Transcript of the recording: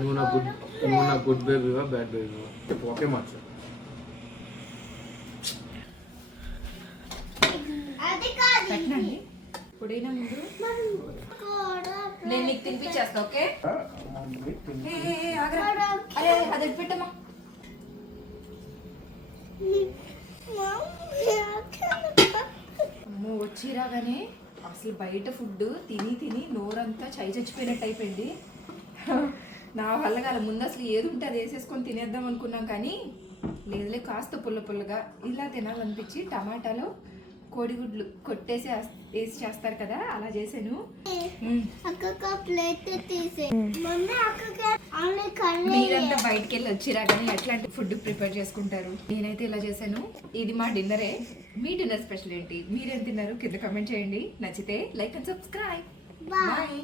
నువ్వు నా good బేబీవా bad బేబీవా ఒకే మాట. ఇప్పుడైనా ముందు నేను నీకు తినిపించేస్తా. ఓకే అది పెట్టమ్మా. అమ్మో వచ్చి రాగానే అసలు బయట ఫుడ్ తిని తిని నోరంతా చచ్చిపోయినట్టు అయిపోయింది. నా వల్ల కాదు. ముందు అసలు ఏది ఉంటే అది వేసేసుకొని తినేద్దాం అనుకున్నాం, కానీ లేదులే కాస్త పుల్ల పుల్లగా ఇలా తినాలనిపించి టమాటాలో కోడిగుడ్లు కొట్టేసి వేసి చేస్తారు కదా, అలా చేసాను. మీరంతా బయటకు వెళ్ళి వచ్చిరా కానీ ఎట్లాంటి ఫుడ్ ప్రిపేర్ చేసుకుంటారు? నేనైతే ఇలా చేశాను. ఇది మా డిన్నరే. మీ డిన్నర్ స్పెషల్ ఏంటి? మీరేం తిన్నారు కింద కామెంట్ చేయండి. నచ్చితే లైక్ అండ్ సబ్స్క్రైబ్. బాయ్.